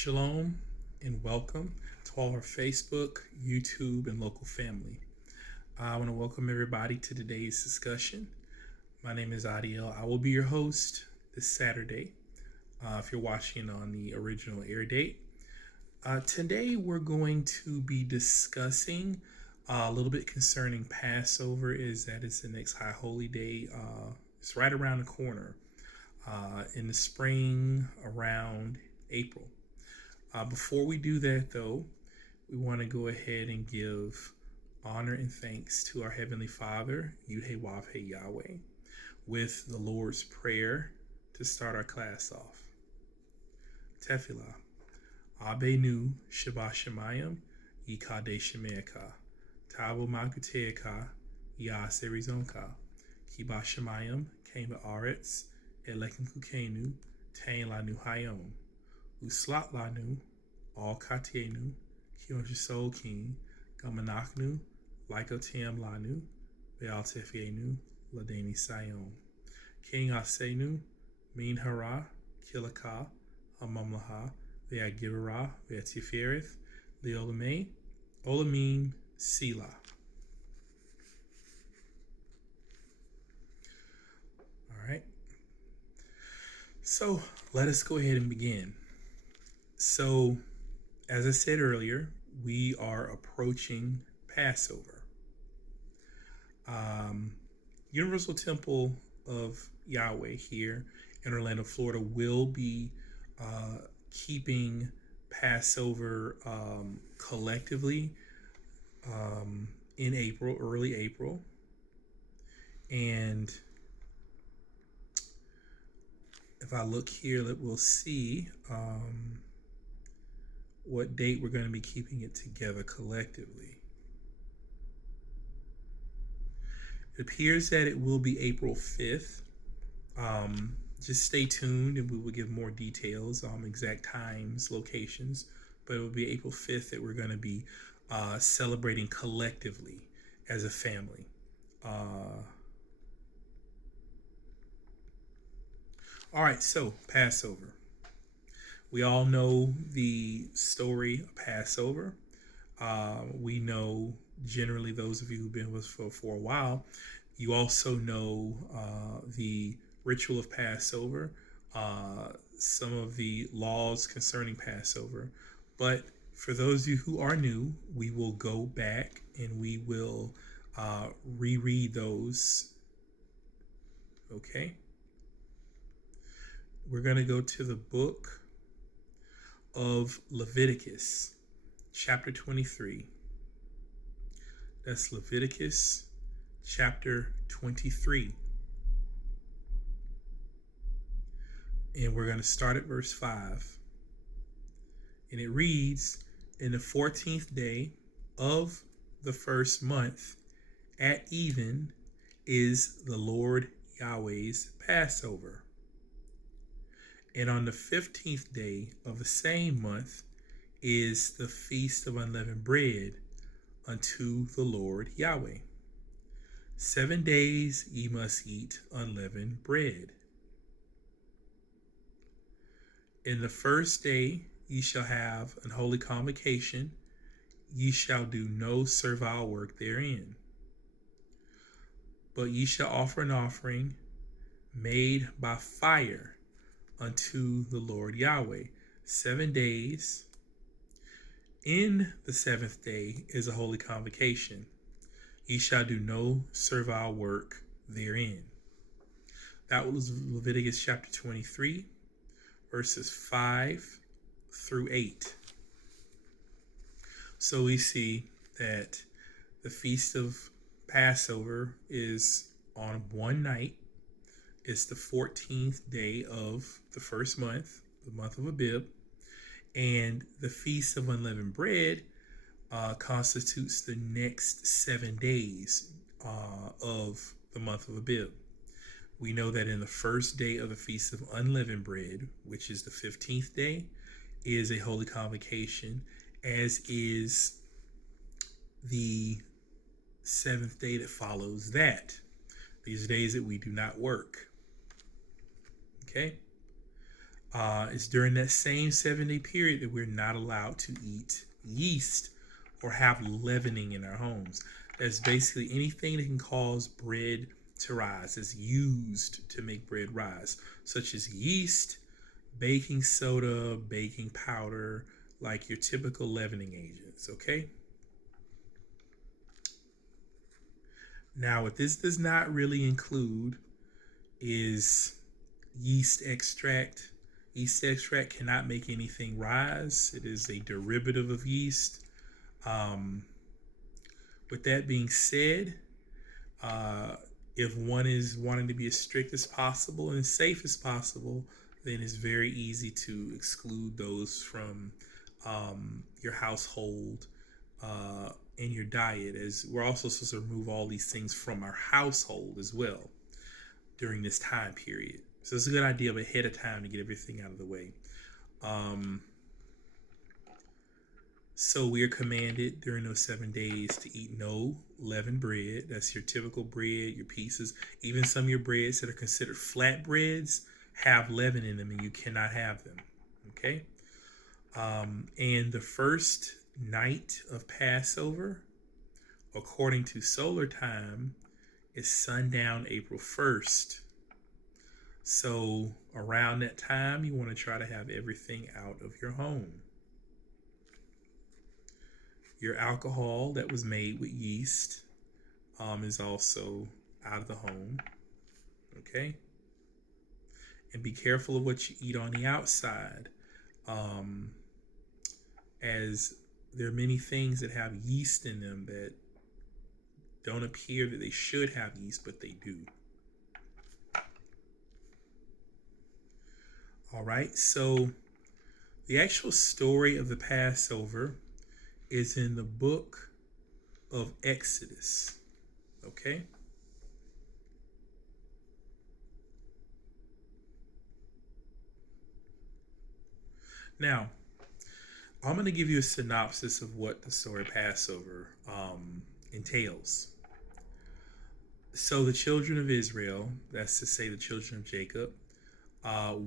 Shalom and welcome to all our Facebook, YouTube, and local family. I want to welcome everybody to today's discussion. My name is Adiel. I will be your host this Saturday if you're watching on the original air date. Today we're going to be discussing a little bit concerning Passover, is that it's the next High Holy Day. It's right around the corner in the spring around April. Before we do that, though, we want to go ahead and give honor and thanks to our Heavenly Father, Yud-Heh-Wav-Heh Yahweh, with the Lord's Prayer to start our class off. Tefillah. Abenu Sheba Shemayim Yikadeh Shemeaka Tabu Makuteaka Yas Arizonka Kiba Shemayim Kain Ba'aretz Elekim Kukenu Tain Lanu Hayom Uslat Lanu All Katienu Kion Shesol King Gamanaknu Lykotam Lanu Beal Tefienu Ladeni Sayom King Asenu Min Hara Kilaka Amamlaha Ve'agivara Ve'atifereth Leolame Olamin Sila. All right. So let us go ahead and begin. So, as I said earlier, we are approaching Passover. Universal Temple of Yahweh here in Orlando, Florida, will be keeping Passover collectively in April, early April. And if I look here, we'll see what date we're going to be keeping it together collectively. It appears that it will be April 5th. Just stay tuned and we will give more details, exact times, locations, but it will be April 5th that we're going to be celebrating collectively as a family. All right, so Passover. We all know the story of Passover. We know, generally, those of you who've been with us for a while, you also know the ritual of Passover, some of the laws concerning Passover. But for those of you who are new, we will go back and we will reread those. Okay? We're going to go to the book of Leviticus, chapter 23. That's Leviticus, chapter 23. And we're going to start at verse 5. And it reads, "In the 14th day of the first month, at even, is the Lord Yahweh's Passover. And on the 15th day of the same month is the feast of unleavened bread unto the Lord Yahweh. 7 days ye must eat unleavened bread. In the first day ye shall have an holy convocation, ye shall do no servile work therein. But ye shall offer an offering made by fire unto the Lord Yahweh 7 days. In the 7th day is a holy convocation. Ye shall do no servile work therein." That was Leviticus chapter 23, verses 5 through 8. So we see that the feast of Passover is on one night. It's the 14th day of the first month, the month of Abib. And the Feast of Unleavened Bread constitutes the next 7 days of the month of Abib. We know that in the first day of the Feast of Unleavened Bread, which is the 15th day, is a holy convocation, as is the 7th day that follows that. These days that we do not work. Okay? It's during that same 7-day period that we're not allowed to eat yeast or have leavening in our homes. That's basically anything that can cause bread to rise, is used to make bread rise, such as yeast, baking soda, baking powder, like your typical leavening agents, okay? Now, what this does not really include is yeast extract. Yeast extract cannot make anything rise. It is a derivative of yeast. Um, with that being said, if one is wanting to be as strict as possible and safe as possible, then it's very easy to exclude those from your household and your diet, as we're also supposed to remove all these things from our household as well during this time period. So it's a good idea ahead of time to get everything out of the way. So we are commanded during those 7 days to eat no leavened bread. That's your typical bread, your pieces. Even some of your breads that are considered flat breads have leaven in them, and you cannot have them. Okay? And the first night of Passover, according to solar time, is sundown April 1st. So around that time, you want to try to have everything out of your home. Your alcohol that was made with yeast is also out of the home. Okay? And be careful of what you eat on the outside, as there are many things that have yeast in them that don't appear that they should have yeast, but they do. All right, so the actual story of the Passover is in the book of Exodus. Okay? Now, I'm going to give you a synopsis of what the story of Passover entails. So the children of Israel, that's to say the children of Jacob,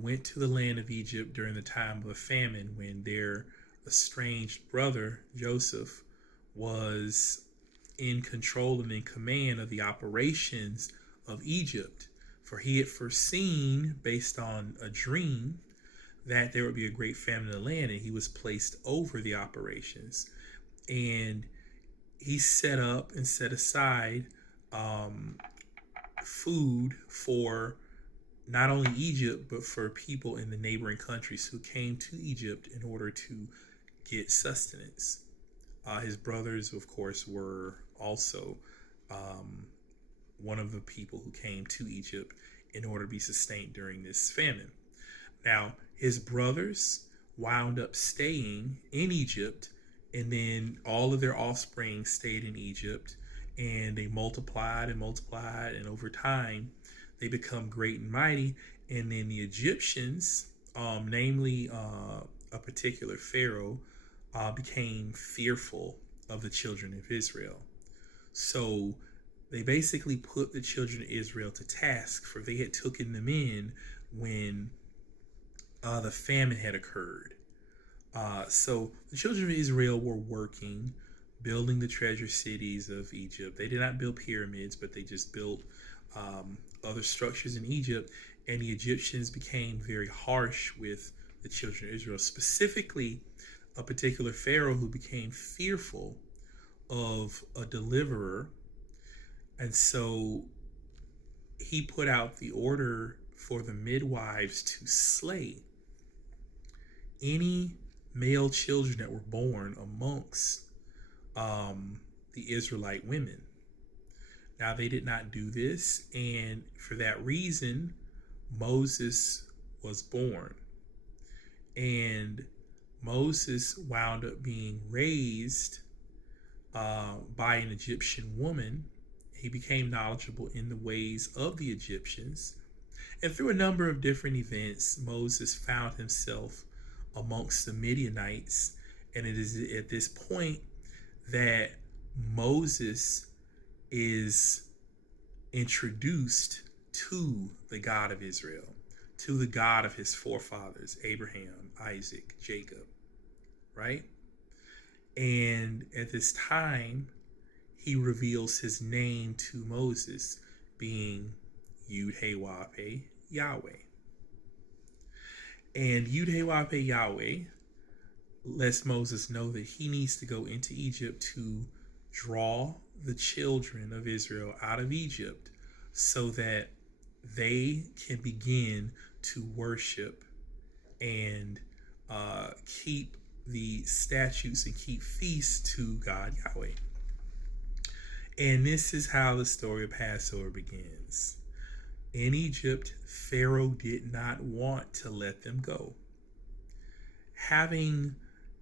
went to the land of Egypt during the time of a famine when their estranged brother, Joseph, was in control and in command of the operations of Egypt. For he had foreseen, based on a dream, that there would be a great famine in the land, and he was placed over the operations. And he set up and set aside food for not only Egypt, but for people in the neighboring countries who came to Egypt in order to get sustenance. His brothers, of course, were also one of the people who came to Egypt in order to be sustained during this famine. Now, his brothers wound up staying in Egypt, and then all of their offspring stayed in Egypt, and they multiplied and multiplied, and over time, they become great and mighty. And then the Egyptians, namely a particular pharaoh, became fearful of the children of Israel. So they basically put the children of Israel to task, for they had taken them in when the famine had occurred. So the children of Israel were working, building the treasure cities of Egypt. They did not build pyramids, but they just built other structures in Egypt. And the Egyptians became very harsh with the children of Israel, specifically a particular pharaoh who became fearful of a deliverer. And so he put out the order for the midwives to slay any male children that were born amongst the Israelite women. Now, they did not do this, and for that reason, Moses was born. And Moses wound up being raised by an Egyptian woman. He became knowledgeable in the ways of the Egyptians. And through a number of different events, Moses found himself amongst the Midianites. And it is at this point that Moses is introduced to the God of Israel, to the God of his forefathers, Abraham, Isaac, Jacob, right? And at this time, he reveals his name to Moses, being Yud-Heh-Wah-Peh, Yahweh. And Yud-Heh-Wah-Peh, Yahweh lets Moses know that he needs to go into Egypt to draw the children of Israel out of Egypt so that they can begin to worship and keep the statutes and keep feasts to God Yahweh. And this is how the story of Passover begins. In Egypt, Pharaoh did not want to let them go. Having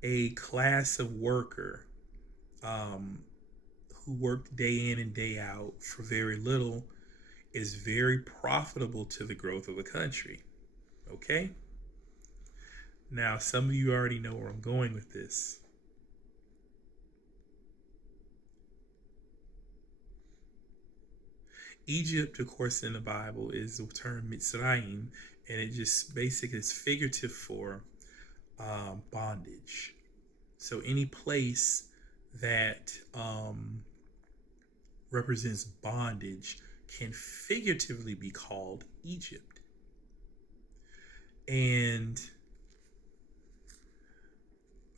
a class of worker who worked day in and day out for very little is very profitable to the growth of a country. Okay? Now, some of you already know where I'm going with this. Egypt, of course, in the Bible is the term Mitzrayim, and it just basically is figurative for bondage. So any place that represents bondage can figuratively be called Egypt. And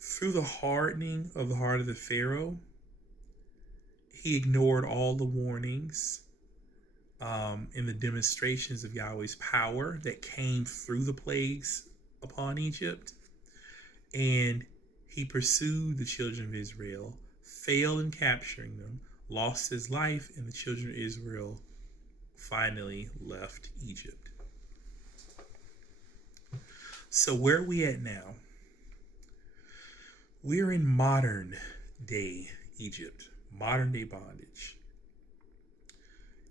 through the hardening of the heart of the Pharaoh, he ignored all the warnings in the demonstrations of Yahweh's power that came through the plagues upon Egypt. And he pursued the children of Israel, failed in capturing them, lost his life, and the children of Israel finally left Egypt. So where are we at now? We're in modern day Egypt, modern day bondage.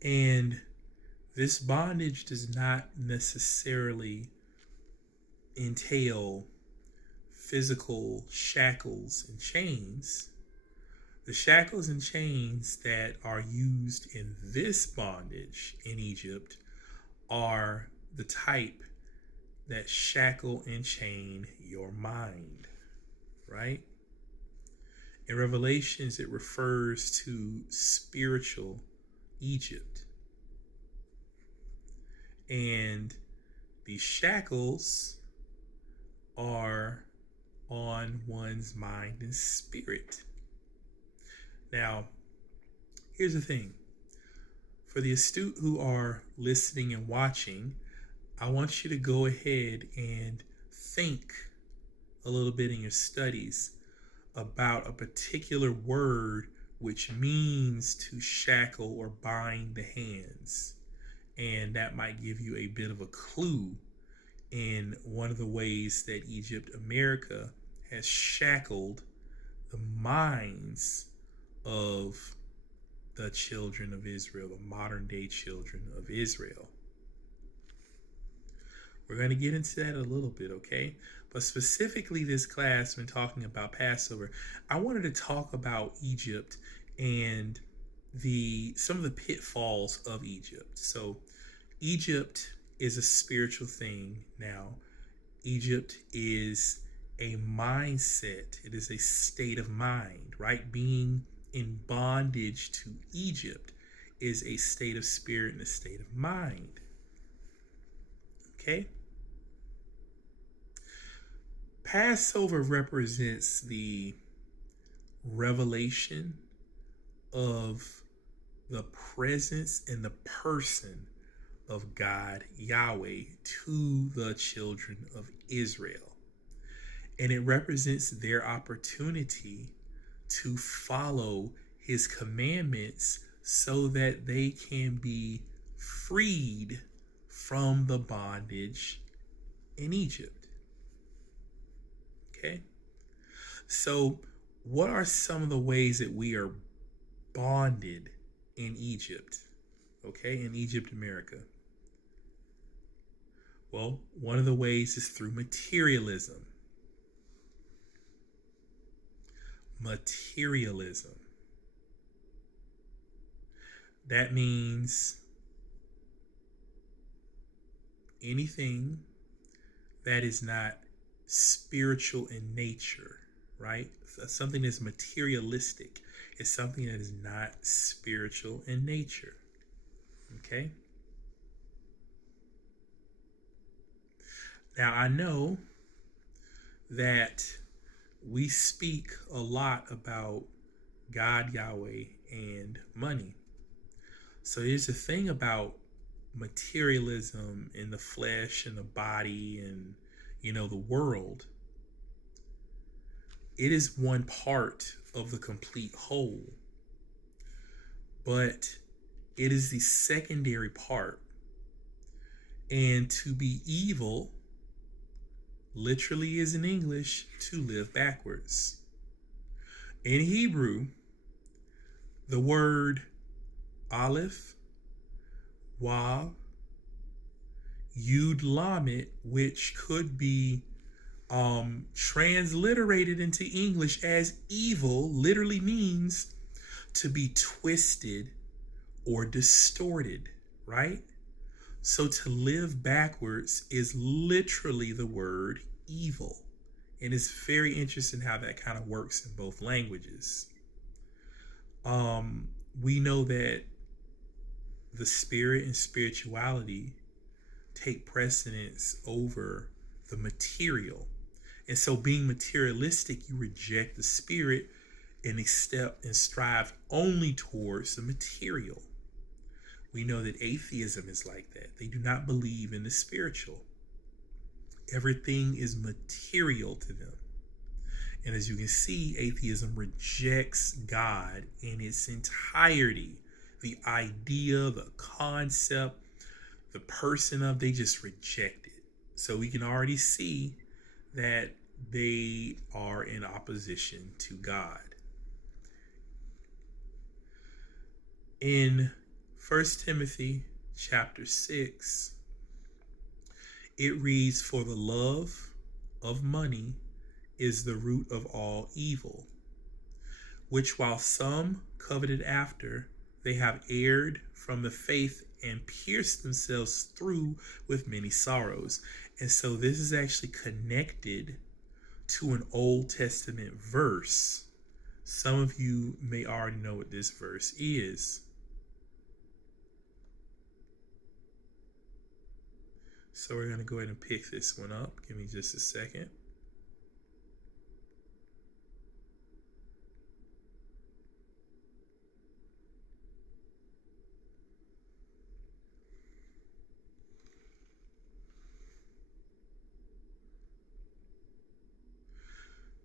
And this bondage does not necessarily entail physical shackles and chains. The shackles and chains that are used in this bondage in Egypt are the type that shackle and chain your mind, right? In Revelations, it refers to spiritual Egypt. And these shackles are on one's mind and spirit. Now, here's the thing. For the astute who are listening and watching, I want you to go ahead and think a little bit in your studies about a particular word which means to shackle or bind the hands. And that might give you a bit of a clue in one of the ways that Egypt, America, has shackled the minds of the children of Israel, the modern day children of Israel. We're going to get into that a little bit, okay? But specifically this class, when talking about Passover, I wanted to talk about Egypt and some of the pitfalls of Egypt. So Egypt is a spiritual thing now. Egypt is a mindset. It is a state of mind, right? Being in bondage to Egypt is a state of spirit and a state of mind. Okay? Passover represents the revelation of the presence and the person of God Yahweh to the children of Israel. And it represents their opportunity to follow his commandments so that they can be freed from the bondage in Egypt. Okay? So, what are some of the ways that we are bonded in Egypt? Okay, in Egypt, America. Well, one of the ways is through materialism. Materialism. That means anything that is not spiritual in nature, right? Something that's materialistic is something that is not spiritual in nature. Okay? Now, I know that we speak a lot about God, Yahweh, and money. So here's the thing about materialism in the flesh and the body and, the world. It is one part of the complete whole, but it is the secondary part. And to be evil literally is in English to live backwards. In Hebrew, the word Aleph, Wav, Yud Lamed, which could be transliterated into English as evil, literally means to be twisted or distorted, right? So to live backwards is literally the word evil. And it's very interesting how that kind of works in both languages. We know that the spirit and spirituality take precedence over the material. And so being materialistic, you reject the spirit and step and strive only towards the material. We know that atheism is like that. They do not believe in the spiritual. Everything is material to them. And as you can see, atheism rejects God in its entirety. The idea, the concept, the person of, they just reject it. So we can already see that they are in opposition to God. In 1 Timothy chapter 6, it reads, "For the love of money is the root of all evil, which while some coveted after, they have erred from the faith and pierced themselves through with many sorrows." And so this is actually connected to an Old Testament verse. Some of you may already know what this verse is. So we're going to go ahead and pick this one up. Give me just a second.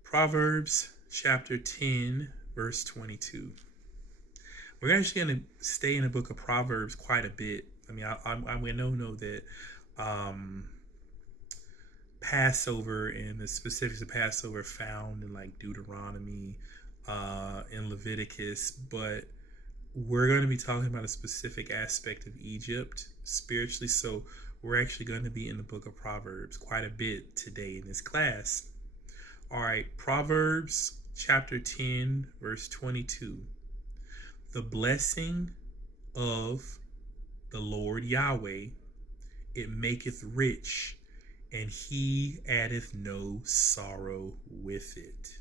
Proverbs chapter 10, verse 22. We're actually going to stay in the book of Proverbs quite a bit. I mean, we know that Passover and the specifics of Passover found in like Deuteronomy, in Leviticus, but we're going to be talking about a specific aspect of Egypt spiritually. So we're actually going to be in the book of Proverbs quite a bit today in this class. All right, Proverbs chapter 10, verse 22. "The blessing of the Lord Yahweh, it maketh rich, and he addeth no sorrow with it."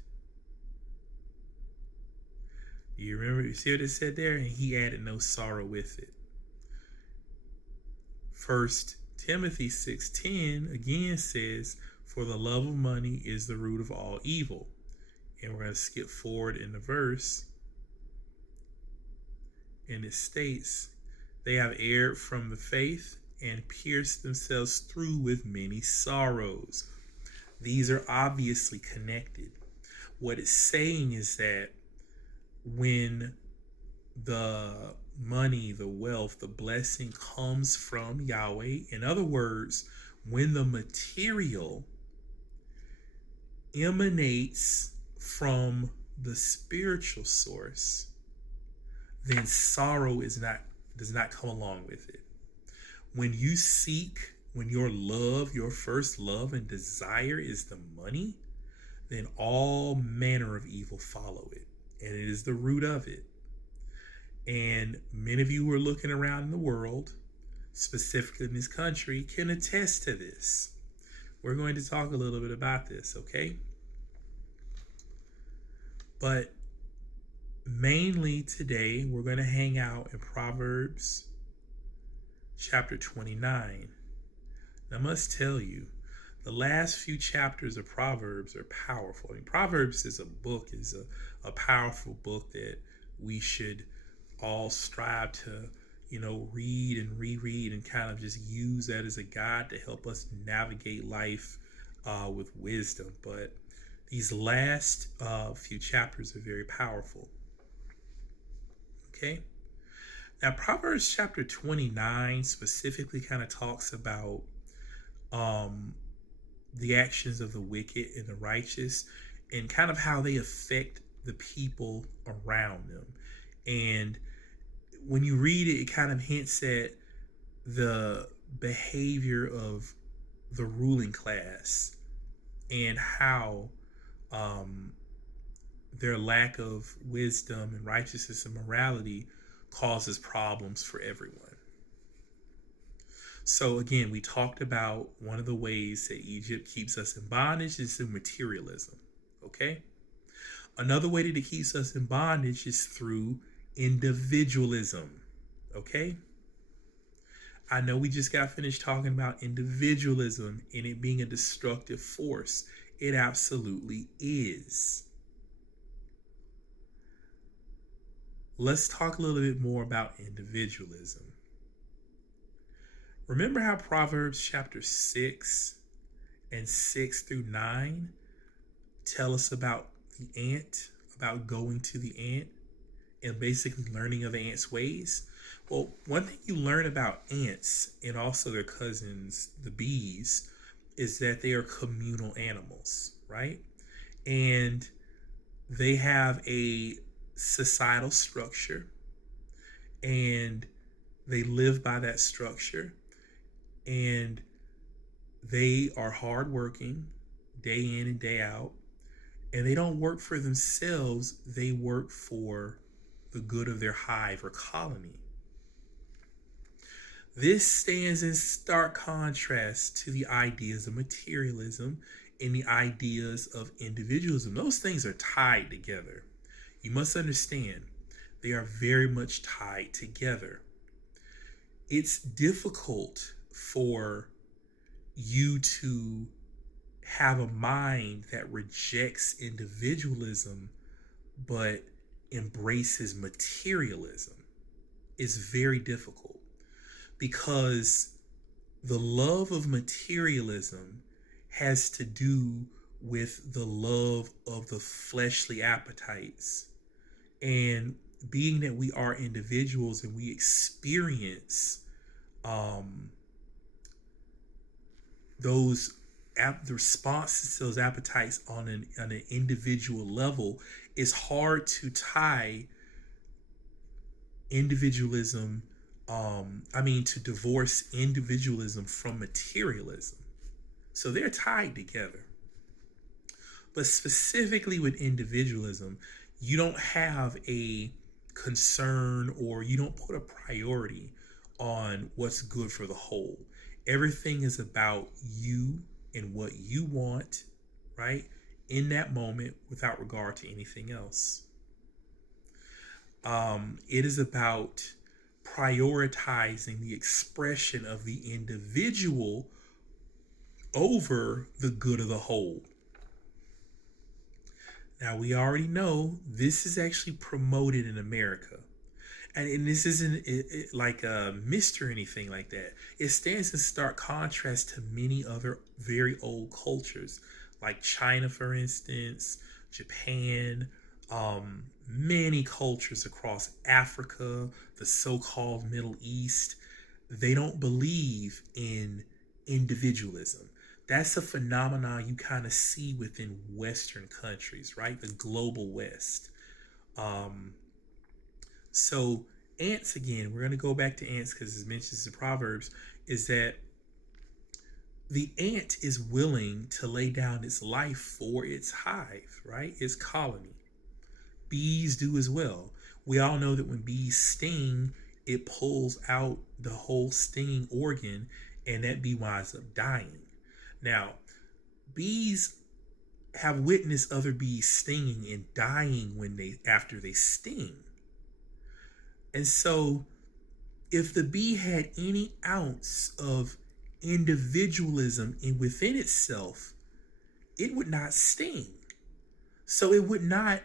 You remember, you see what it said there? And he added no sorrow with it. 1 Timothy 6:10 again says, "For the love of money is the root of all evil." And we're going to skip forward in the verse. And it states, "They have erred from the faith and pierced themselves through with many sorrows." These are obviously connected. What it's saying is that when the money, the wealth, the blessing comes from Yahweh, in other words, when the material emanates from the spiritual source, then sorrow does not come along with it. When you seek, when your love, your first love and desire is the money, then all manner of evil follow it, and it is the root of it. And many of you who are looking around in the world specifically in this country, can attest to this. We're going to talk a little bit about this, okay? But mainly today, we're going to hang out in Proverbs chapter 29. Now, I must tell you, the last few chapters of Proverbs are powerful. I mean, Proverbs is a powerful book that we should all strive to, read and reread and kind of just use that as a guide to help us navigate life with wisdom. But these last few chapters are very powerful. Okay. Now, Proverbs chapter 29 specifically kind of talks about the actions of the wicked and the righteous and kind of how they affect the people around them. And when you read it, it kind of hints at the behavior of the ruling class and how their lack of wisdom and righteousness and morality causes problems for everyone. So again, we talked about one of the ways that Egypt keeps us in bondage is through materialism. Okay? Another way that it keeps us in bondage is through individualism. Okay? I know we just got finished talking about individualism and it being a destructive force. It absolutely is. Let's talk a little bit more about individualism. Remember how Proverbs chapter 6 and 6 through 9 tell us about the ant, about going to the ant and basically learning of the ant's ways? Well, one thing you learn about ants and also their cousins, the bees, is that they are communal animals, right? And they have a societal structure and they live by that structure. And they are hardworking day in and day out. And they don't work for themselves. They work for the good of their hive or colony. This stands in stark contrast to the ideas of materialism and the ideas of individualism. Those things are tied together. You must understand, they are very much tied together. It's difficult for you to have a mind that rejects individualism but embraces materialism. It's very difficult because the love of materialism has to do with the love of the fleshly appetites. And being that we are individuals and we experience the responses to those appetites on an individual level, it's hard to tie individualism, to divorce individualism from materialism. So they're tied together. But specifically with individualism, you don't have a concern or you don't put a priority on what's good for the whole. Everything is about you and what you want, right? In that moment without regard to anything else. It is about prioritizing the expression of the individual over the good of the whole. Now, we already know this is actually promoted in America. And this isn't like a mystery or anything like that. It stands in stark contrast to many other very old cultures, like China, for instance, Japan, many cultures across Africa, the so-called Middle East. They don't believe in individualism. That's a phenomenon you kind of see within Western countries, right? The global West. So ants, again, we're going to go back to ants because it mentions in Proverbs, is that the ant is willing to lay down its life for its hive, right? Its colony. Bees do as well. We all know that when bees sting, it pulls out the whole stinging organ, and that bee winds up dying. Now, bees have witnessed other bees stinging and dying after they sting. And so if the bee had any ounce of individualism within itself, it would not sting. So it would not,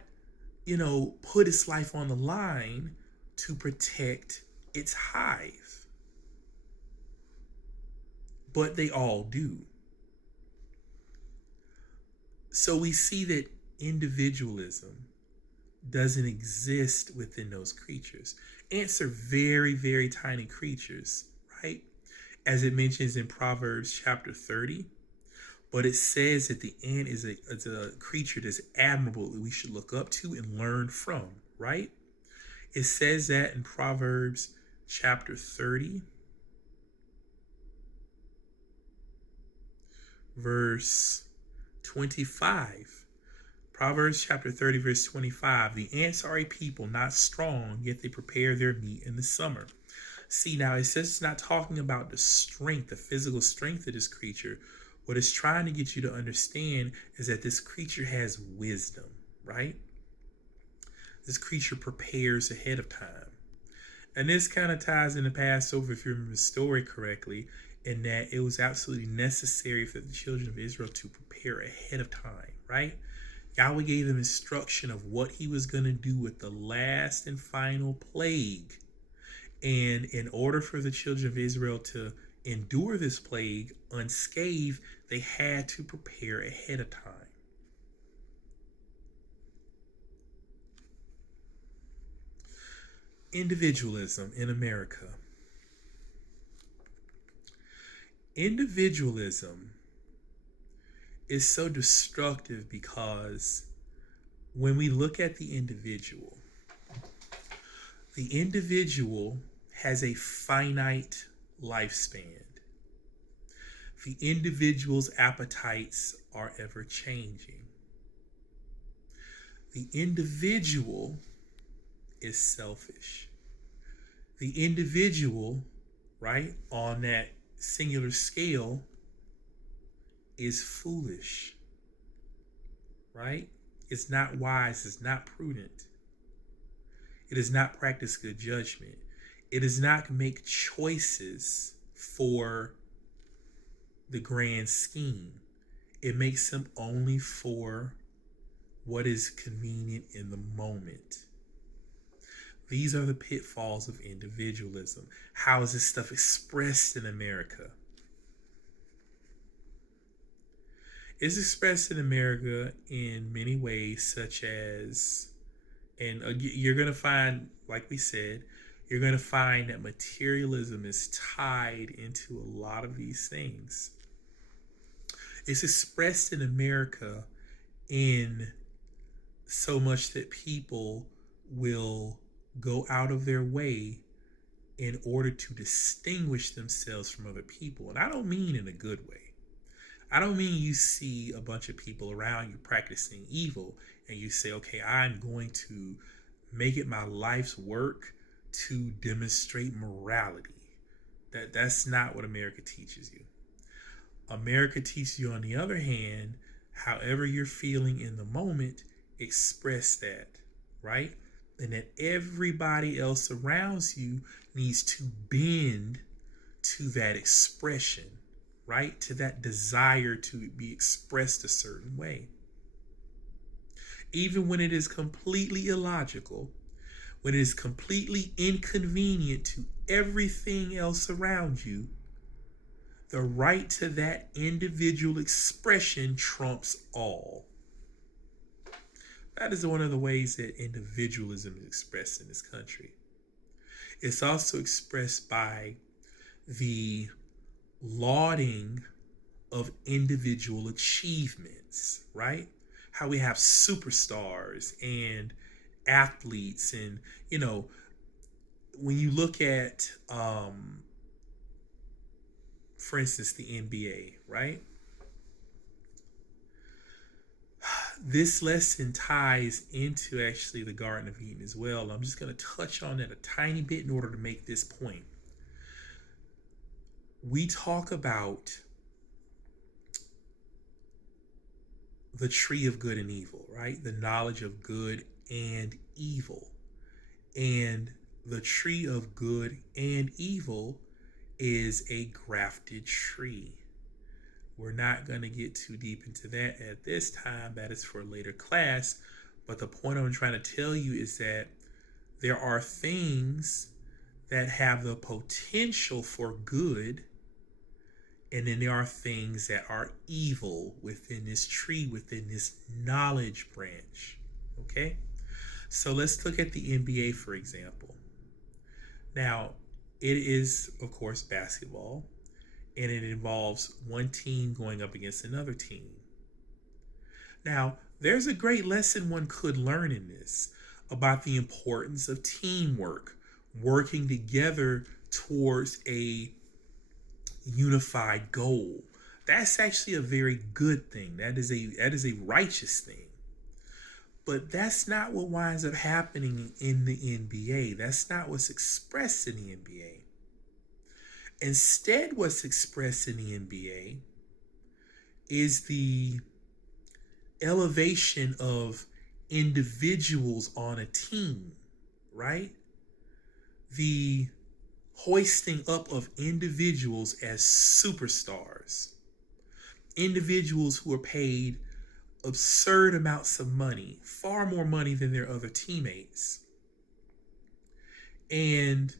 put its life on the line to protect its hive. But they all do. So we see that individualism doesn't exist within those creatures. Ants are very, very tiny creatures, right? As it mentions in Proverbs chapter 30. But it says that the ant is a creature that's admirable that we should look up to and learn from, right? It says that in Proverbs chapter 30, verse 25. Proverbs chapter 30, verse 25. The ants are a people not strong, yet they prepare their meat in the summer. See, now it says it's not talking about the strength, the physical strength of this creature. What it's trying to get you to understand is that this creature has wisdom, right? This creature prepares ahead of time. And this kind of ties into Passover, if you remember the story correctly, in that it was absolutely necessary for the children of Israel to prepare ahead of time, right? Yahweh gave them instruction of what he was going to do with the last and final plague. And in order for the children of Israel to endure this plague unscathed, they had to prepare ahead of time. Individualism in America. Individualism is so destructive because when we look at the individual has a finite lifespan. The individual's appetites are ever changing. The individual is selfish. The individual, right, on that singular scale is foolish, right? It's not wise, it's not prudent. It does not practice good judgment. It does not make choices for the grand scheme. It makes them only for what is convenient in the moment. These are the pitfalls of individualism. How is this stuff expressed in America? It's expressed in America in many ways, such as, and you're going to find, like we said, you're going to find that materialism is tied into a lot of these things. It's expressed in America in so much that people will go out of their way in order to distinguish themselves from other people. And I don't mean in a good way. I don't mean you see a bunch of people around you practicing evil and you say, okay, I'm going to make it my life's work to demonstrate morality. That's not what America teaches you. America teaches you, on the other hand, however you're feeling in the moment, express that, right? And that everybody else around you needs to bend to that expression, right? To that desire to be expressed a certain way. Even when it is completely illogical, when it is completely inconvenient to everything else around you, the right to that individual expression trumps all. That is one of the ways that individualism is expressed in this country. It's also expressed by the lauding of individual achievements, right? How we have superstars and athletes, and when you look at for instance the NBA, right? This lesson ties into actually the Garden of Eden as well. I'm just going to touch on it a tiny bit in order to make this point. We talk about the tree of good and evil, right? The knowledge of good and evil. And the tree of good and evil is a grafted tree. We're not going to get too deep into that at this time. That is for a later class. But the point I'm trying to tell you is that there are things that have the potential for good, and then there are things that are evil within this tree, within this knowledge branch. Okay? So let's look at the NBA, for example. Now, it is, of course, basketball, and it involves one team going up against another team. Now, there's a great lesson one could learn in this about the importance of teamwork, working together towards a unified goal. That's actually a very good thing. That is a righteous thing. But that's not what winds up happening in the NBA. That's not what's expressed in the NBA. Instead, what's expressed in the NBA is the elevation of individuals on a team, right? The hoisting up of individuals as superstars. Individuals who are paid absurd amounts of money, far more money than their other teammates. And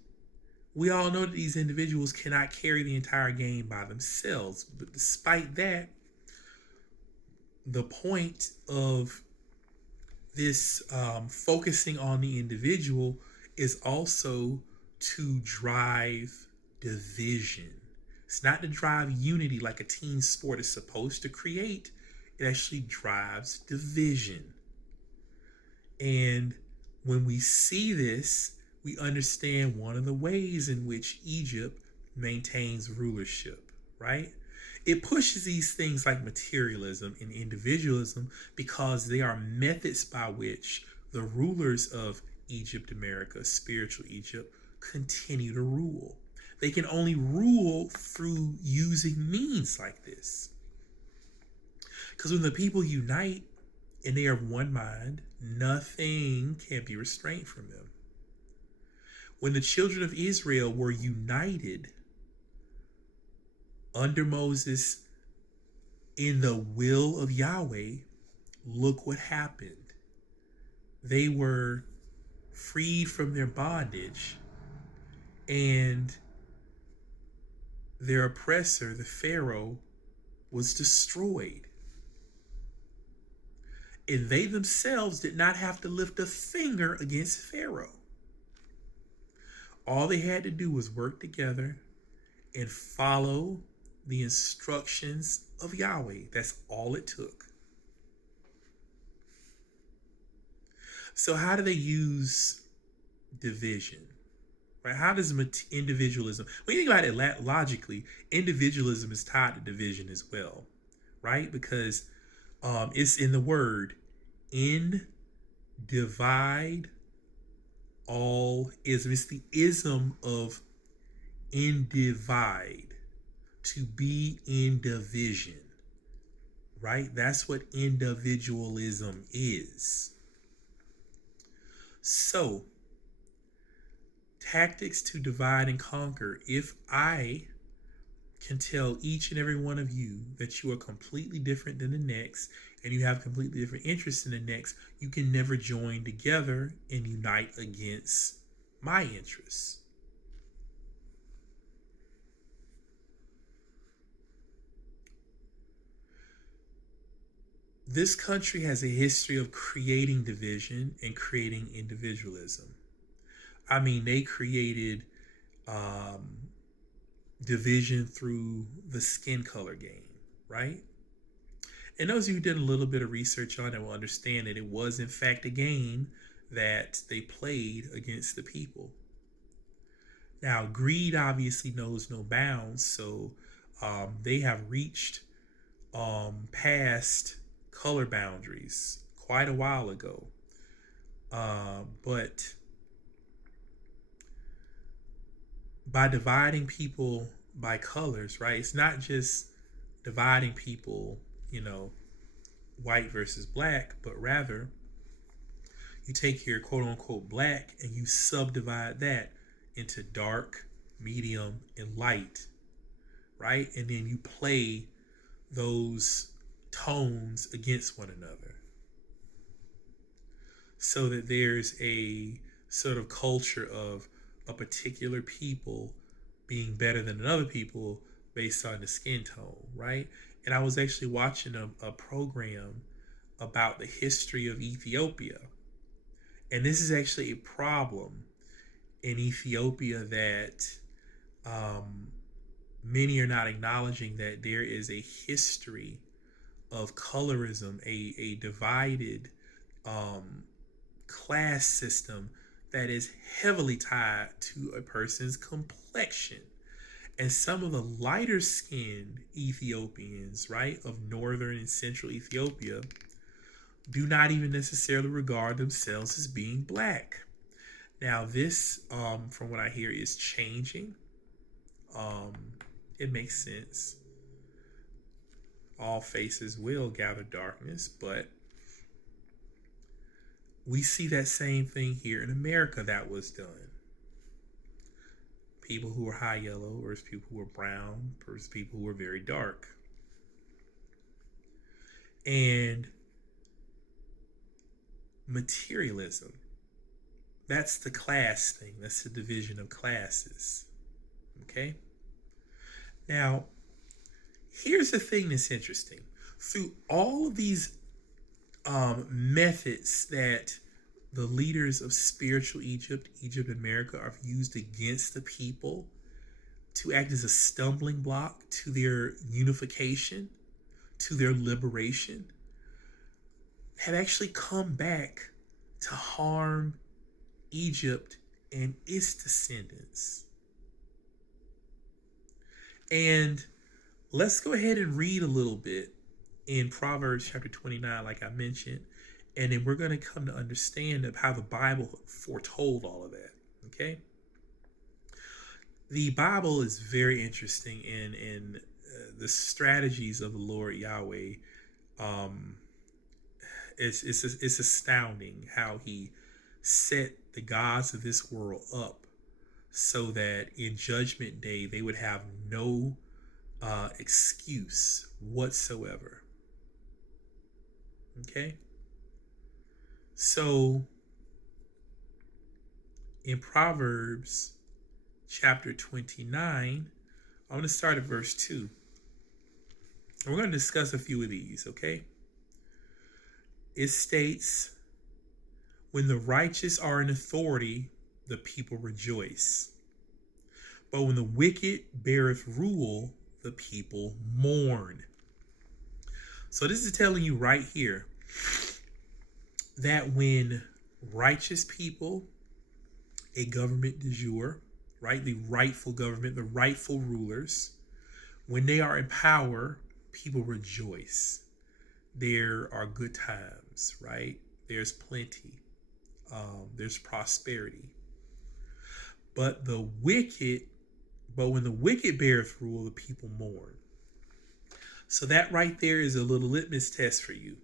we all know that these individuals cannot carry the entire game by themselves. But despite that, the point of this focusing on the individual is also to drive division. It's not to drive unity like a team sport is supposed to create. It actually drives division. And when we see this, we understand one of the ways in which Egypt maintains rulership, right? It pushes these things like materialism and individualism because they are methods by which the rulers of Egypt, America, spiritual Egypt, continue to rule. They can only rule through using means like this. Because when the people unite and they are of one mind, nothing can be restrained from them. When the children of Israel were united under Moses in the will of Yahweh, look what happened. They were freed from their bondage, and their oppressor, the Pharaoh, was destroyed. And they themselves did not have to lift a finger against Pharaoh. All they had to do was work together and follow the instructions of Yahweh. That's all it took. So how do they use division? Right? How does individualism, when you think about it logically, individualism is tied to division as well, right? Because it's in the word, in, divide, all ism. It's the ism of individe, to be in division, right? That's what individualism is. So, tactics to divide and conquer. If I can tell each and every one of you that you are completely different than the next and you have completely different interests in the next, you can never join together and unite against my interests. This country has a history of creating division and creating individualism. I mean, they created division through the skin color game, right? And those of you who did a little bit of research on it will understand that it was in fact a game that they played against the people. Now, greed obviously knows no bounds, so they have reached past color boundaries quite a while ago. But by dividing people by colors, right? It's not just dividing people, white versus black, but rather you take your quote unquote black and you subdivide that into dark, medium, and light, right? And then you play those tones against one another so that there's a sort of culture of a particular people being better than another people based on the skin tone, right? And I was actually watching a program about the history of Ethiopia. And this is actually a problem in Ethiopia that many are not acknowledging, that there is a history of colorism, a divided class system that is heavily tied to a person's complexion. And some of the lighter skinned Ethiopians, right, of northern and central Ethiopia, do not even necessarily regard themselves as being black. Now, this, from what I hear, is changing. It makes sense. All faces will gather darkness, but we see that same thing here in America that was done. People who were high yellow versus people who were brown versus people who were very dark. And materialism, that's the class thing. That's the division of classes. Okay? Now, here's the thing that's interesting. Through all of these methods that the leaders of spiritual Egypt and America, have used against the people to act as a stumbling block to their unification, to their liberation, have actually come back to harm Egypt and its descendants. And let's go ahead and read a little bit in Proverbs chapter 29, like I mentioned, and then we're going to come to understand of how the Bible foretold all of that. Okay? The Bible is very interesting in the strategies of the Lord Yahweh. It's astounding how he set the gods of this world up so that in Judgment Day they would have no excuse whatsoever. Okay? So in Proverbs chapter 29, I'm going to start at verse 2. And we're going to discuss a few of these, okay? It states, when the righteous are in authority, the people rejoice. But when the wicked beareth rule, the people mourn. So this is telling you right here that when righteous people, a government de jure, right, the rightful government, the rightful rulers, when they are in power, people rejoice. There are good times, right? There's plenty. There's prosperity. But when the wicked beareth rule, the people mourn. So that right there is a little litmus test for you.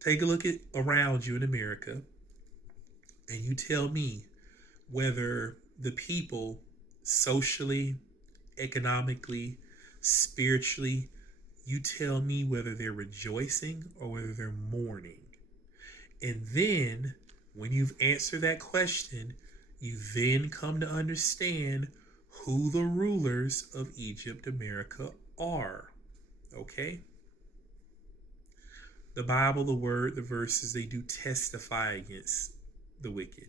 Take a look at around you in America, and you tell me whether the people socially, economically, spiritually, you tell me whether they're rejoicing or whether they're mourning. And then when you've answered that question, you then come to understand who the rulers of Egypt, America are. Okay? The Bible, the word, the verses, they do testify against the wicked.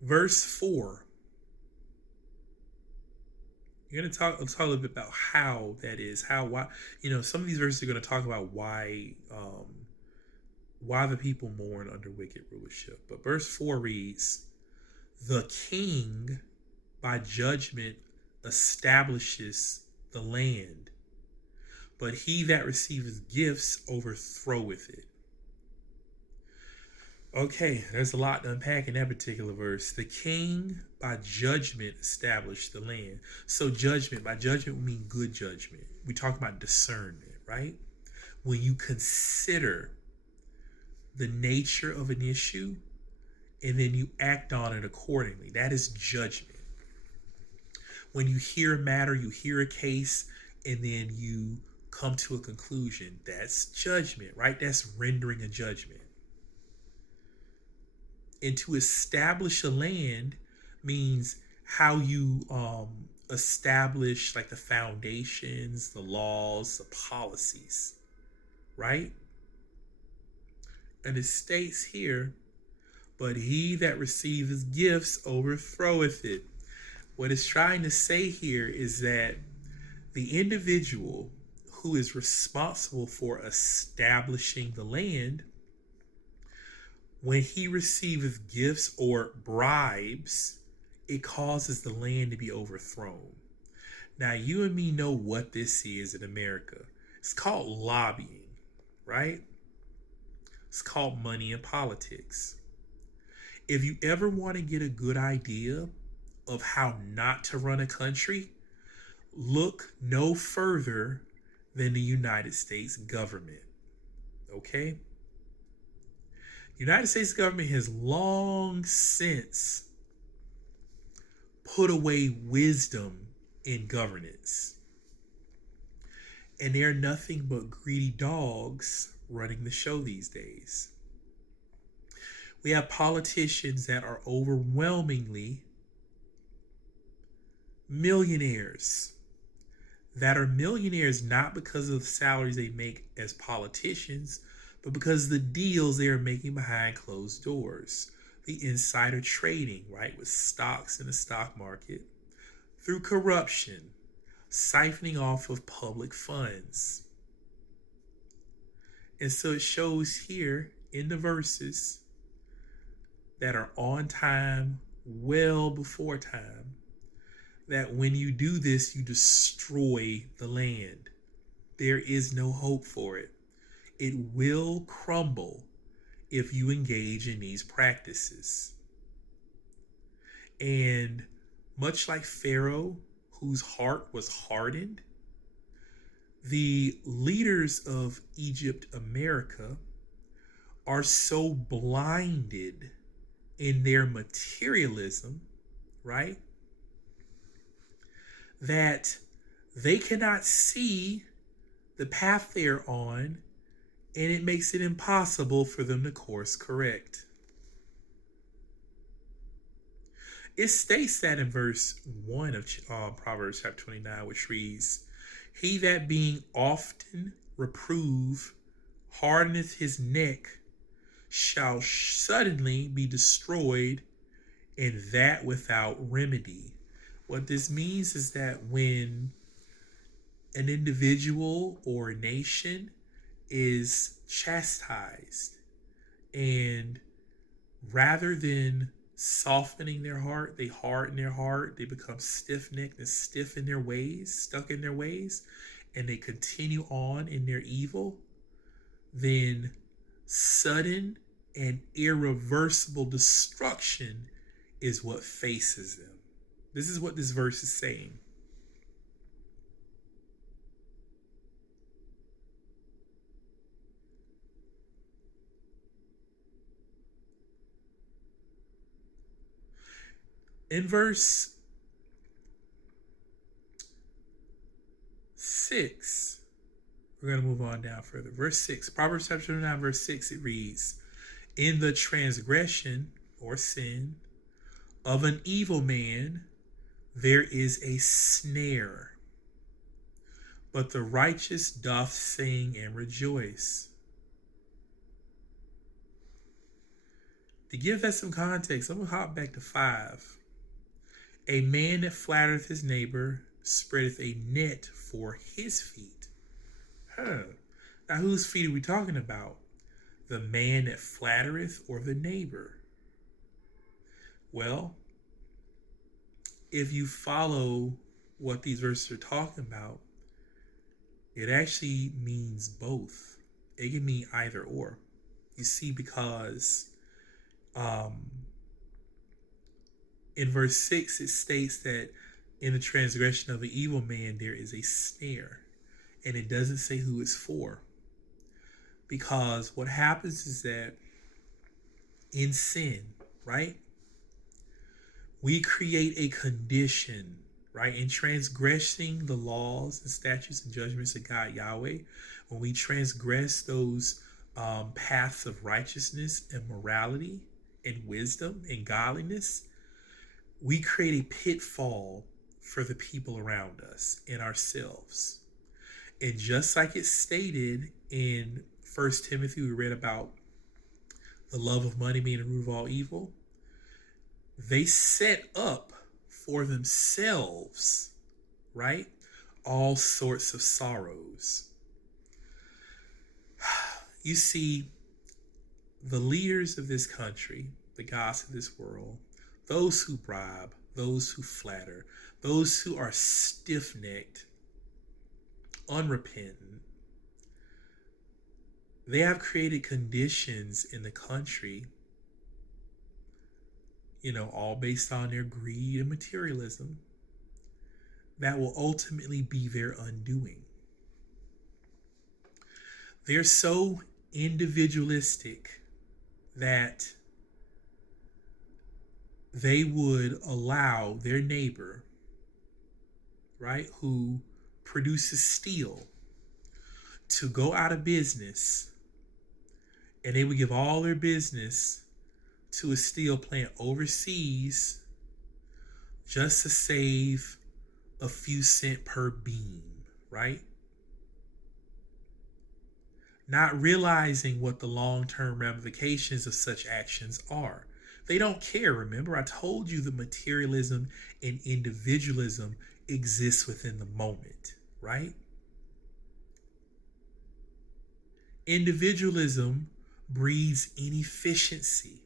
Verse 4. You're going to talk a little bit about how that is, why, some of these verses are going to talk about why the people mourn under wicked rulership. But verse 4 reads, the king by judgment establishes the land, but he that receiveth gifts overthroweth it. Okay, there's a lot to unpack in that particular verse. The king by judgment established the land. So judgment, by judgment we mean good judgment. We talk about discernment, right? When you consider the nature of an issue and then you act on it accordingly. That is judgment. When you hear a matter, you hear a case, and then you come to a conclusion. That's judgment, right? That's rendering a judgment. And to establish a land means how you establish like the foundations, the laws, the policies, right? And it states here, but he that receiveth gifts overthroweth it. What it's trying to say here is that the individual who is responsible for establishing the land, when he receiveth gifts or bribes, it causes the land to be overthrown. Now, you and me know what this is in America. It's called lobbying, right? It's called money in politics. If you ever want to get a good idea of how not to run a country, look no further than the United States government, okay? The United States government has long since put away wisdom in governance. And they're nothing but greedy dogs running the show these days. We have politicians that are overwhelmingly millionaires, that are millionaires not because of the salaries they make as politicians, but because of the deals they are making behind closed doors. The insider trading, right, with stocks in the stock market, through corruption, siphoning off of public funds. And so it shows here in the verses that are on time, well before time, that when you do this, you destroy the land. There is no hope for it. It will crumble if you engage in these practices. And much like Pharaoh, whose heart was hardened, the leaders of Egypt, America, are so blinded in their materialism, right, that they cannot see the path they're on, and it makes it impossible for them to course correct. It states that in verse 1 of Proverbs chapter 29, which reads, he that being often reproved hardeneth his neck shall suddenly be destroyed, and that without remedy. What this means is that when an individual or a nation is chastised, and rather than softening their heart, they harden their heart, they become stiff-necked and stiff in their ways, stuck in their ways, and they continue on in their evil, then sudden and irreversible destruction is what faces them. This is what this verse is saying. In verse 6, we're going to move on down further. Verse 6, Proverbs chapter 29, verse 6, it reads, in the transgression or sin of an evil man, there is a snare, but the righteous doth sing and rejoice. To give that some context, I'm going to hop back to 5. A man that flattereth his neighbor spreadeth a net for his feet. Now, whose feet are we talking about? The man that flattereth or the neighbor? Well, if you follow what these verses are talking about, it actually means both. It can mean either or. You see, because in verse 6, it states that in the transgression of an evil man, there is a snare. And it doesn't say who it's for. Because what happens is that in sin, right, we create a condition, right, in transgressing the laws and statutes and judgments of God Yahweh. When we transgress those paths of righteousness and morality and wisdom and godliness, we create a pitfall for the people around us and ourselves. And just like it's stated in 1 Timothy, we read about the love of money being the root of all evil. They set up for themselves, right, all sorts of sorrows. You see, the leaders of this country, the gods of this world, those who bribe, those who flatter, those who are stiff-necked, unrepentant, they have created conditions in the country, all based on their greed and materialism, that will ultimately be their undoing. They're so individualistic that they would allow their neighbor, right, who produces steel, to go out of business, and they would give all their business to a steel plant overseas just to save a few cents per beam, right? Not realizing what the long-term ramifications of such actions are. They don't care. Remember, I told you that materialism and individualism exists within the moment, right? Individualism breeds inefficiency.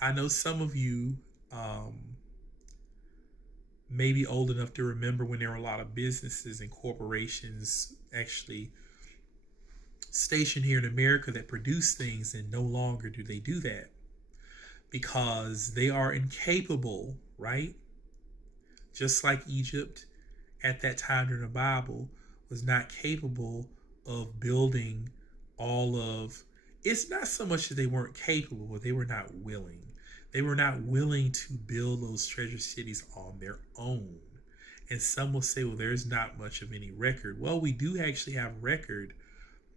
I know some of you may be old enough to remember when there were a lot of businesses and corporations actually stationed here in America that produce things, and no longer do they do that because they are incapable, right? Just like Egypt at that time during the Bible was not capable of building all of, it's not so much that they weren't capable, but they were not willing. They were not willing to build those treasure cities on their own. And some will say, well, there's not much of any record. Well, we do actually have record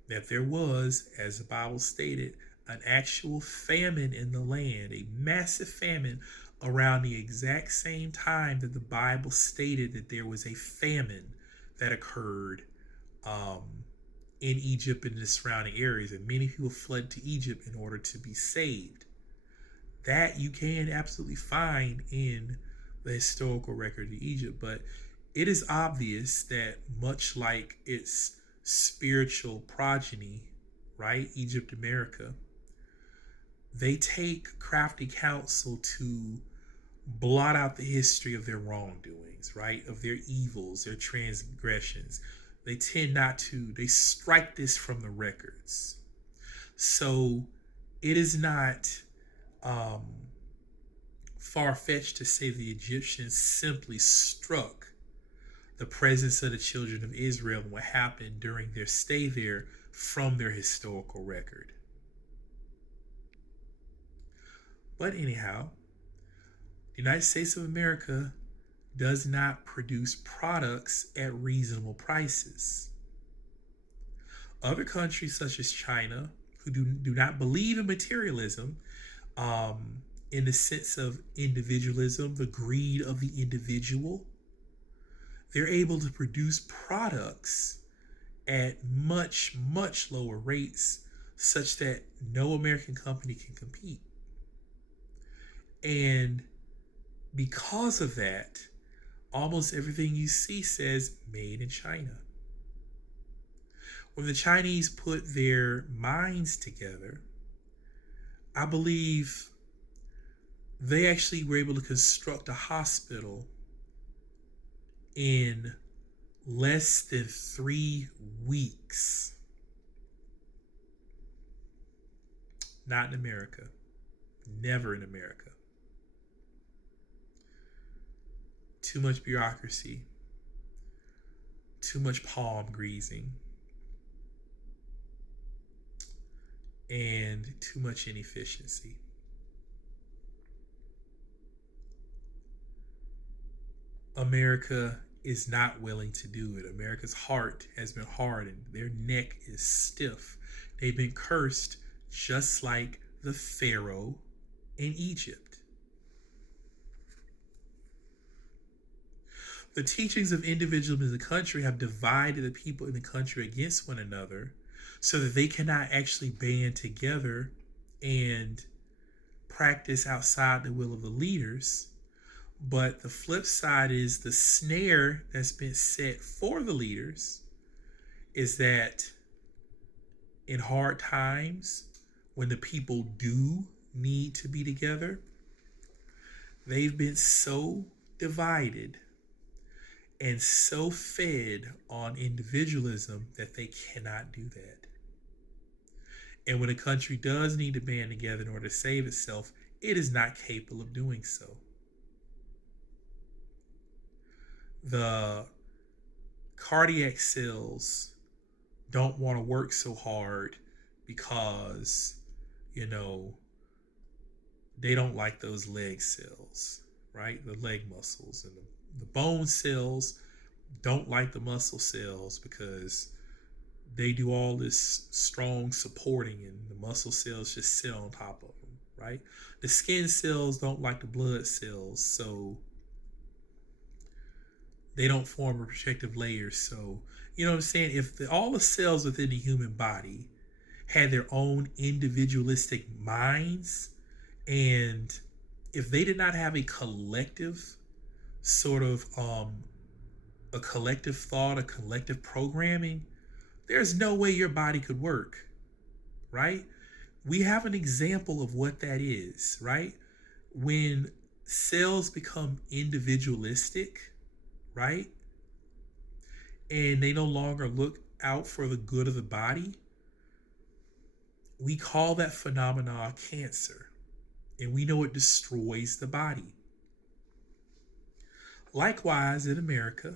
that there was, as the Bible stated, an actual famine in the land, a massive famine around the exact same time that the Bible stated that there was a famine that occurred in Egypt and the surrounding areas, and many people fled to Egypt in order to be saved. That you can absolutely find in the historical record of Egypt, but it is obvious that much like its spiritual progeny, right, Egypt, America, they take crafty counsel to blot out the history of their wrongdoings, right, of their evils, their transgressions. They tend not to, they strike this from the records. So it is not far-fetched to say the Egyptians simply struck the presence of the children of Israel and what happened during their stay there from their historical record. But anyhow, the United States of America does not produce products at reasonable prices. Other countries such as China, who do not believe in materialism, in the sense of individualism, the greed of the individual, they're able to produce products at much, much lower rates such that no American company can compete. And because of that, almost everything you see says made in China. When the Chinese put their minds together, I believe They actually were able to construct a hospital in less than 3 weeks. Not in America. Never in America. Too much bureaucracy. Too much palm greasing. And too much inefficiency. America is not willing to do it. America's heart has been hardened. Their neck is stiff. They've been cursed just like the Pharaoh in Egypt. The teachings of individualism in the country have divided the people in the country against one another so that they cannot actually band together and practice outside the will of the leaders. But the flip side is the snare that's been set for the leaders is that in hard times, when the people do need to be together, they've been so divided and so fed on individualism that they cannot do that. And when a country does need to band together in order to save itself, it is not capable of doing so. The cardiac cells don't want to work so hard because, they don't like those leg cells, right? The leg muscles. And the bone cells don't like the muscle cells because they do all this strong supporting and the muscle cells just sit on top of them, right? The skin cells don't like the blood cells, so they don't form a protective layer. So, you know what I'm saying? If all the cells within the human body had their own individualistic minds, and if they did not have a collective sort of a collective thought, a collective programming, there's no way your body could work, right? We have an example of what that is, right? When cells become individualistic, right? And they no longer look out for the good of the body, we call that phenomenon cancer. And we know it destroys the body. Likewise, in America,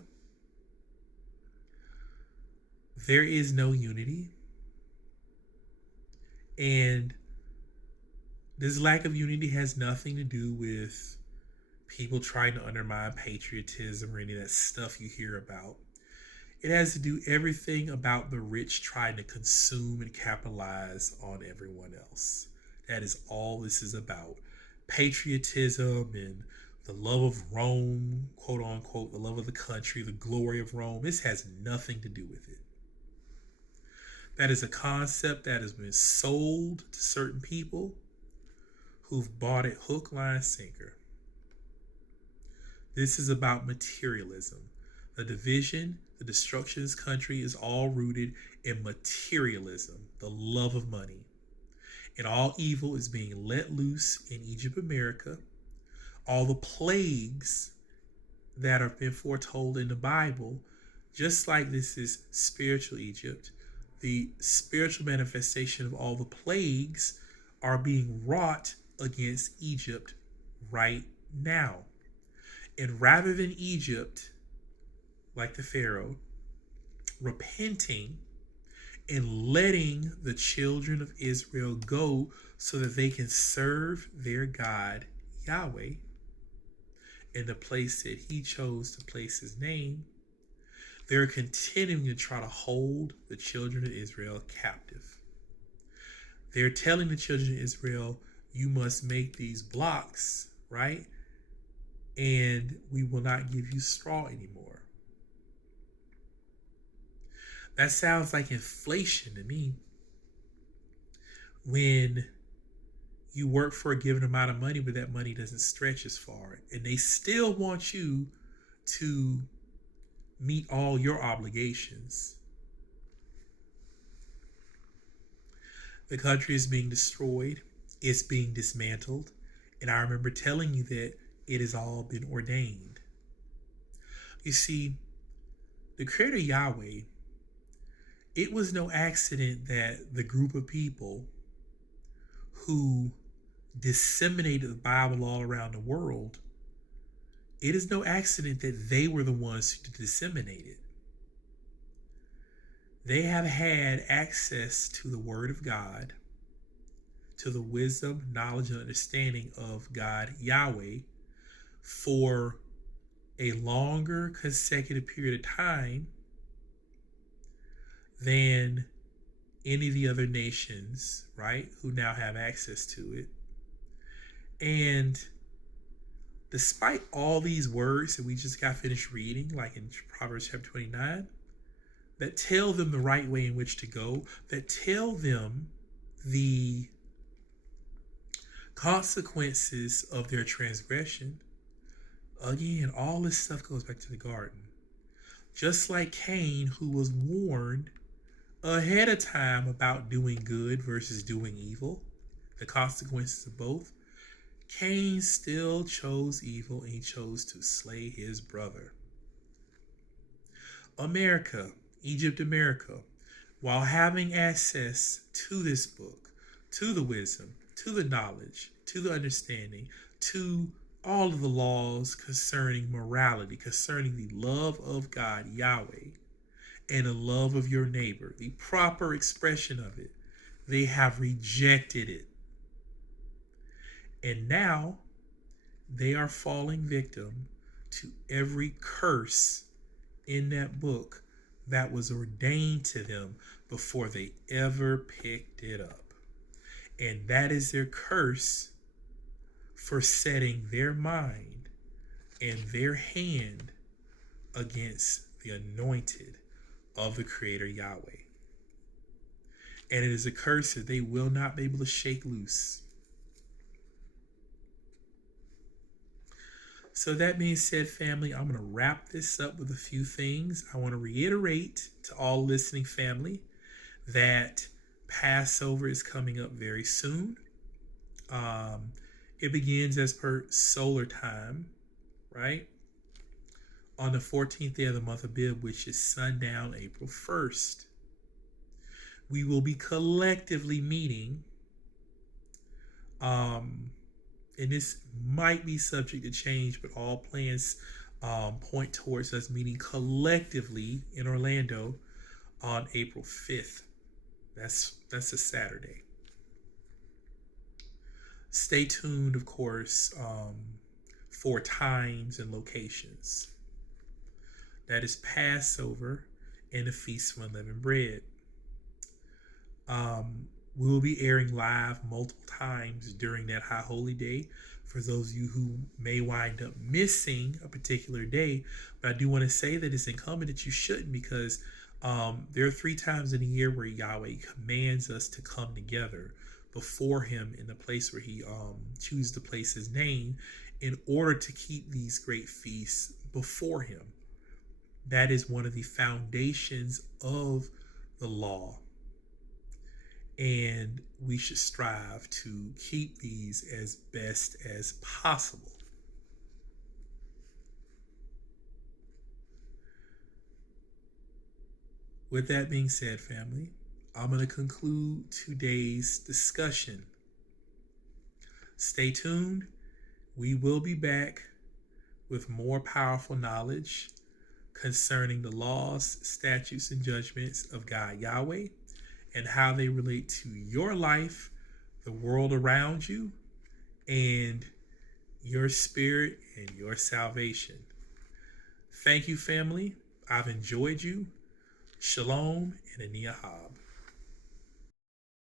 there is no unity. And this lack of unity has nothing to do with people trying to undermine patriotism or any of that stuff you hear about. It has to do everything about the rich trying to consume and capitalize on everyone else. That is all this is about. Patriotism and the love of Rome, quote unquote, the love of the country, the glory of Rome. This has nothing to do with it. That is a concept that has been sold to certain people who've bought it hook, line, sinker. This is about materialism. The division, the destruction of this country is all rooted in materialism, the love of money. And all evil is being let loose in Egypt, America. All the plagues that have been foretold in the Bible, just like this is spiritual Egypt, the spiritual manifestation of all the plagues are being wrought against Egypt right now. And rather than Egypt, like the Pharaoh, repenting and letting the children of Israel go so that they can serve their God, Yahweh, in the place that he chose to place his name, they're continuing to try to hold the children of Israel captive. They're telling the children of Israel, you must make these blocks, right? And we will not give you straw anymore. That sounds like inflation to me. When you work for a given amount of money, but that money doesn't stretch as far. And they still want you to meet all your obligations. The country is being destroyed. It's being dismantled. And I remember telling you that it has all been ordained. You see, the Creator Yahweh, it was no accident that the group of people who disseminated the Bible all around the world, it is no accident that they were the ones who disseminated it. They have had access to the Word of God, to the wisdom, knowledge, and understanding of God, Yahweh, for a longer consecutive period of time than any of the other nations, right, who now have access to it. And despite all these words that we just got finished reading, like in Proverbs chapter 29, that tell them the right way in which to go, that tell them the consequences of their transgression, again, all this stuff goes back to the garden. Just like Cain, who was warned ahead of time about doing good versus doing evil, the consequences of both, Cain still chose evil and he chose to slay his brother. America, Egypt America, while having access to this book, to the wisdom, to the knowledge, to the understanding, to all of the laws concerning morality, concerning the love of God, Yahweh, and the love of your neighbor, the proper expression of it, they have rejected it. And now they are falling victim to every curse in that book that was ordained to them before they ever picked it up. And that is their curse for setting their mind and their hand against the anointed of the Creator Yahweh. And it is a curse that they will not be able to shake loose. So that being said, family, I'm going to wrap this up with a few things. I want to reiterate to all listening family that Passover is coming up very soon. It begins as per solar time, right? On the 14th day of the month of Abib, which is sundown April 1st. We will be collectively meeting, and this might be subject to change, but all plans point towards us meeting collectively in Orlando on April 5th. That's a Saturday. Stay tuned, of course, for times and locations. That is Passover and the Feast of Unleavened Bread. We will be airing live multiple times during that high holy day for those of you who may wind up missing a particular day. But I do want to say that it's incumbent that you shouldn't, because there are 3 times in a year where Yahweh commands us to come together before him in the place where he chooses to place his name in order to keep these great feasts before him. That is one of the foundations of the law. And we should strive to keep these as best as possible. With that being said, family, I'm going to conclude today's discussion. Stay tuned. We will be back with more powerful knowledge concerning the laws, statutes, and judgments of God Yahweh, and how they relate to your life, the world around you, and your spirit and your salvation. Thank you, family. I've enjoyed you. Shalom and Aniyahab.